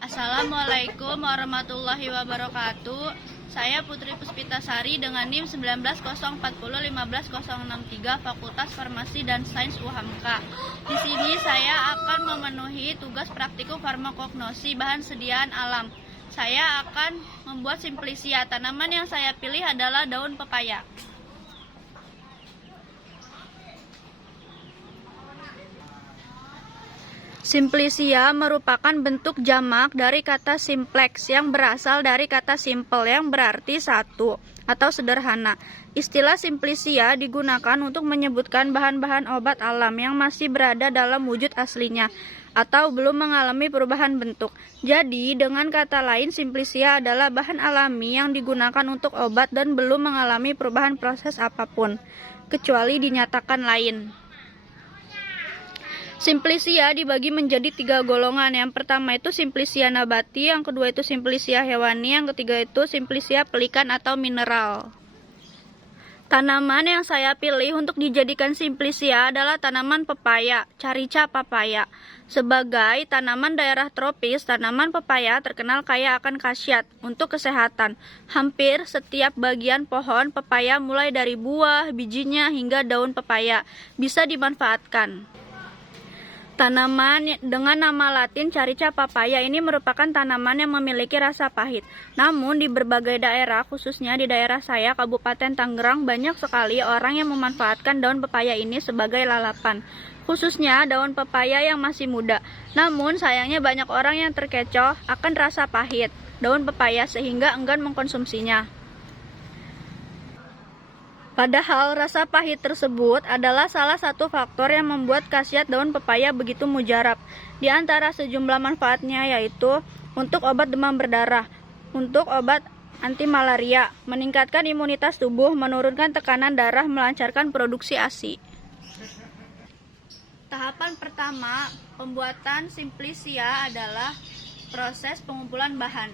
Assalamualaikum warahmatullahi wabarakatuh. Saya Putri Puspitasari dengan NIM 1904015063 Fakultas Farmasi dan Sains UHAMKA. Di sini saya akan memenuhi tugas praktikum farmakognosi bahan sediaan alam. Saya akan membuat simplisia. Tanaman yang saya pilih adalah daun pepaya. Simplisia merupakan bentuk jamak dari kata simplex yang berasal dari kata simple yang berarti satu atau sederhana. Istilah simplisia digunakan untuk menyebutkan bahan-bahan obat alam yang masih berada dalam wujud aslinya atau belum mengalami perubahan bentuk. Jadi, dengan kata lain, simplisia adalah bahan alami yang digunakan untuk obat dan belum mengalami perubahan proses apapun, kecuali dinyatakan lain. Simplisia dibagi menjadi 3 golongan. Yang pertama itu simplisia nabati, yang kedua itu simplisia hewani, yang ketiga itu simplisia pelikan atau mineral. Tanaman yang saya pilih untuk dijadikan simplisia adalah tanaman pepaya, Carica papaya. Sebagai tanaman daerah tropis, tanaman pepaya terkenal kaya akan khasiat untuk kesehatan. Hampir setiap bagian pohon pepaya mulai dari buah, bijinya hingga daun pepaya bisa dimanfaatkan. Tanaman dengan nama latin Carica papaya ini merupakan tanaman yang memiliki rasa pahit. Namun di berbagai daerah, khususnya di daerah saya, Kabupaten Tangerang, banyak sekali orang yang memanfaatkan daun pepaya ini sebagai lalapan. Khususnya daun pepaya yang masih muda. Namun sayangnya banyak orang yang terkecoh akan rasa pahit daun pepaya sehingga enggan mengkonsumsinya. Padahal rasa pahit tersebut adalah salah satu faktor yang membuat khasiat daun pepaya begitu mujarab. Di antara sejumlah manfaatnya yaitu untuk obat demam berdarah, untuk obat anti malaria, meningkatkan imunitas tubuh, menurunkan tekanan darah, melancarkan produksi ASI. Tahapan pertama pembuatan simplisia adalah proses pengumpulan bahan.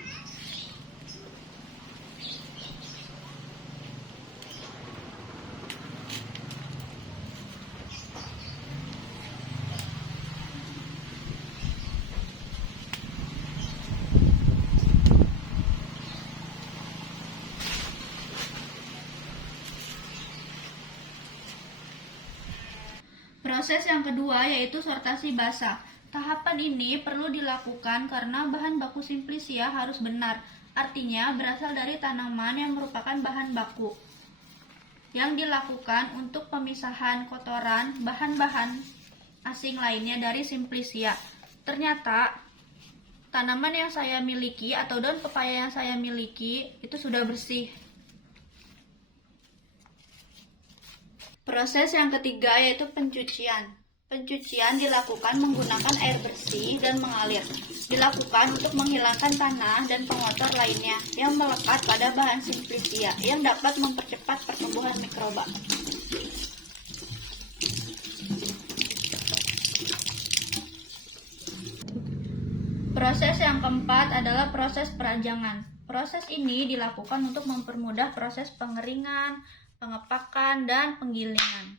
Proses yang kedua yaitu sortasi basah. Tahapan ini perlu dilakukan karena bahan baku simplisia harus benar, artinya berasal dari tanaman yang merupakan bahan baku. Yang dilakukan untuk pemisahan kotoran bahan-bahan asing lainnya dari simplisia. Ternyata tanaman yang saya miliki atau daun pepaya yang saya miliki itu sudah bersih. Proses yang ketiga yaitu pencucian. Pencucian dilakukan menggunakan air bersih dan mengalir. Dilakukan untuk menghilangkan tanah dan pengotor lainnya yang melekat pada bahan simplisia yang dapat mempercepat pertumbuhan mikroba. Proses yang keempat adalah proses perajangan. Proses ini dilakukan untuk mempermudah proses pengeringan, pengepakan, dan penggilingan.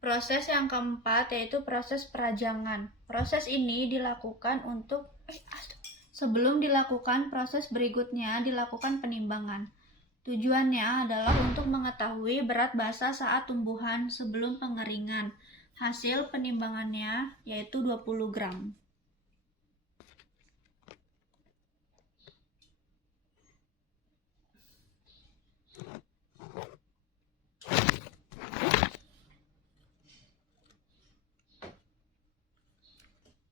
Proses yang keempat yaitu proses perajangan. Proses ini dilakukan untuk sebelum dilakukan proses berikutnya dilakukan penimbangan. Tujuannya adalah untuk mengetahui berat basa saat tumbuhan sebelum pengeringan. Hasil penimbangannya yaitu 20 gram.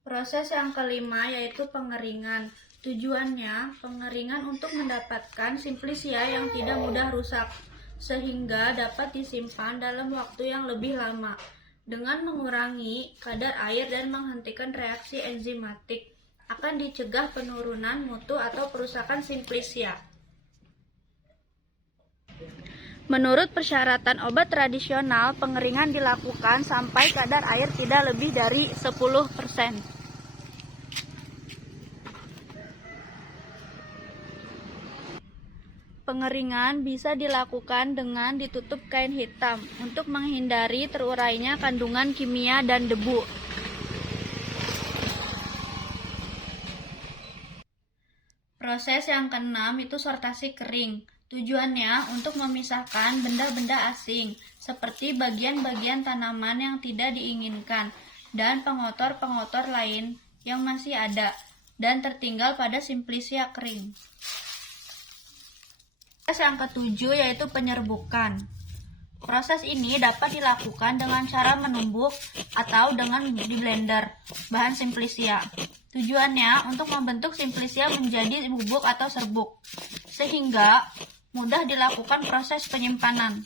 Proses yang kelima yaitu pengeringan. Tujuannya, pengeringan untuk mendapatkan simplisia yang tidak mudah rusak, sehingga dapat disimpan dalam waktu yang lebih lama, dengan mengurangi kadar air dan menghentikan reaksi enzimatik, akan dicegah penurunan mutu atau perusakan simplisia. Menurut persyaratan obat tradisional, pengeringan dilakukan sampai kadar air tidak lebih dari 10%. Pengeringan bisa dilakukan dengan ditutup kain hitam untuk menghindari terurainya kandungan kimia dan debu. Proses yang keenam itu sortasi kering. Tujuannya untuk memisahkan benda-benda asing, seperti bagian-bagian tanaman yang tidak diinginkan, dan pengotor-pengotor lain yang masih ada, dan tertinggal pada simplisia kering. Proses yang ketujuh yaitu penyerbukan. Proses ini dapat dilakukan dengan cara menumbuk atau dengan di blender bahan simplisia. Tujuannya untuk membentuk simplisia menjadi bubuk atau serbuk, sehingga mudah dilakukan proses penyimpanan.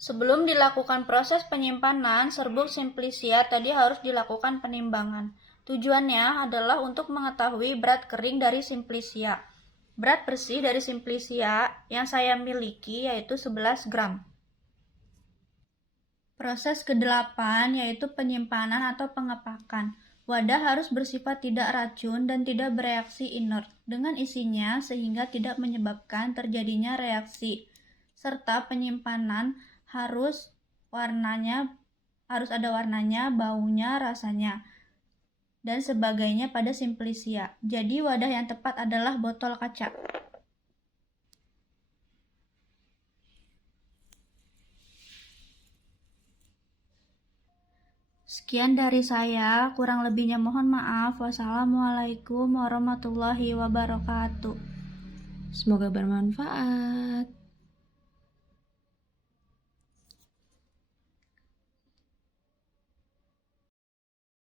Sebelum dilakukan proses penyimpanan, serbuk simplisia tadi harus dilakukan penimbangan. Tujuannya adalah untuk mengetahui berat kering dari simplisia. Berat bersih dari simplisia yang saya miliki yaitu 11 gram. Proses ke-8 yaitu penyimpanan atau pengepakan. Wadah harus bersifat tidak racun dan tidak bereaksi inert dengan isinya sehingga tidak menyebabkan terjadinya reaksi. Serta penyimpanan harus ada warnanya, baunya, rasanya, dan sebagainya pada simplisia. Jadi wadah yang tepat adalah botol kaca. Sekian dari saya, kurang lebihnya mohon maaf. Wassalamualaikum warahmatullahi wabarakatuh. Semoga bermanfaat.